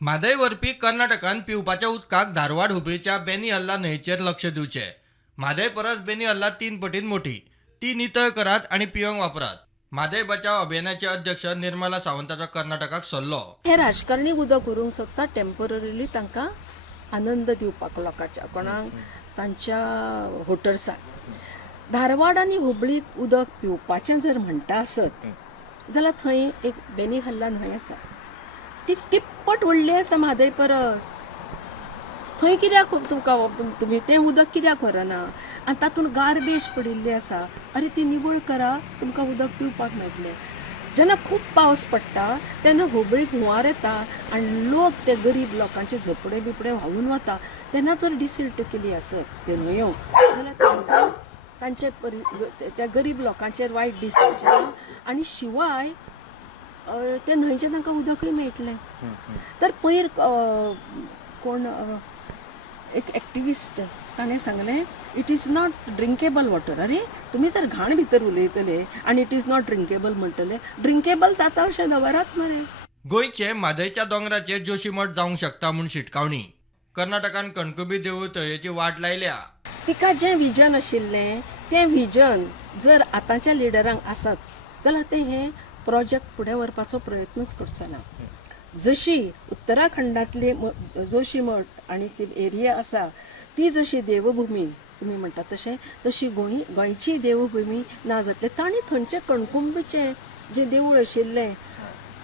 म्हादय वरपी कर्नाटकान पिवपाच्या उदकाक धारवाड हुबळीच्या बेनी हल्ला न्हंयचेर लक्ष दिवचे. म्हादय परस बेनी हल्ला 3 पटीन मोठी. ती नितळ करात आणि पिवंक वापरात. म्हादय बचाव अभियानाचे अध्यक्ष निर्मला सावंताचो कर्नाटकाक सल्लो. हे राजकारणी उदक करूंक सोदता टेम्पररीली तांकां आनंद दिवपाक लोकांच्या कोणाक तांच्या वोटर्सांक धारवाड आनी हुबळीक उदक पिवपाचें जर म्हणटा आसत जाल्यार थंय एक बेनी हल्ला न्हंय आसा ती तिप्पट व्हडली आसा म्हादय परस. थंय कित्याक तुमकां तुमी तें उदक कित्याक व्हरना आनी तातूंत गार्बेज पडिल्ली आसा. अरे ती निवळ करा, तुमकां उदक पिवपाक मेळटलें. जेन्ना खूब पावस पडटा तेन्ना हुबळीक हुंवार येता आनी लोक ते गरीब लोकांचे झोपडे बिपडे व्हांवून वता. तेन्ना जर डिसिल्ट केली आसत त्यो न्हंयो जाल्यार तांकां तांचे त्या गरीब लोकांचेर वायट दीस जावचे आनी शिवाय ते न्हंयचें तांकां उदकूय मेळटलें. तर पयर कोण एक एक्टिविस्ट ताणें सांगलें it is not drinkable water. अरे तुमी जर घाण भितर उलयतले आनी इट इज नॉट ड्रिंकेबल म्हणटले, ड्रिंकेबल जाता अशें दवरात मरे. गोंयचे म्हादयच्या दोंगराचेर जोशीमठ जावंक शकता म्हूण शिटकावणी. कर्नाटकान कणकुबी देवूळ तळयेची वाट लायल्या. तिका जें विजन आशिल्लें तें विजन जर आतांच्या लिडरांक आसत जाल्यार ते हे प्रोजेक्ट फुडें व्हरपाचो प्रयत्नच करचो ना. जशी उत्तराखंडातली जोशीमठ आनी ती एरिया आसा ती जशी देवभुमी तुमी म्हणटा तशें तशी गोंयची देवभुमी ना जातले. तांणी थंयचे कणकुंबीचें जें देवूळ आशिल्लें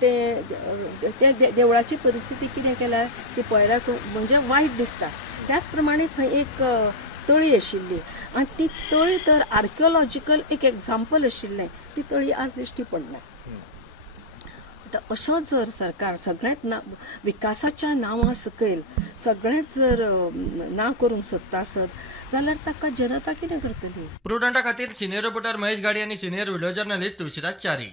ते देवळाची परिस्थिती कितें केल्या ती पळयल्यार म्हणजे वायट दिसता. त्याच प्रमाणे थंय एक तळी आशिल्ली आनी ती तळी तर आर्किओलॉजिकल एक एग्जाम्पल आशिल्लें. ती तळी आज दिश्टी पडना. अशो जर सरकार सगळ्यात विकासाच्या नांवा सकयल सगळेंच जर ना करूंक सोदता आसत जाल्यार ताका जनता कितें करतली. प्रुडंटा खातीर सिनियर रिपोर्टर महेश गाडी आनी senior video journalist Tulshidas Chari.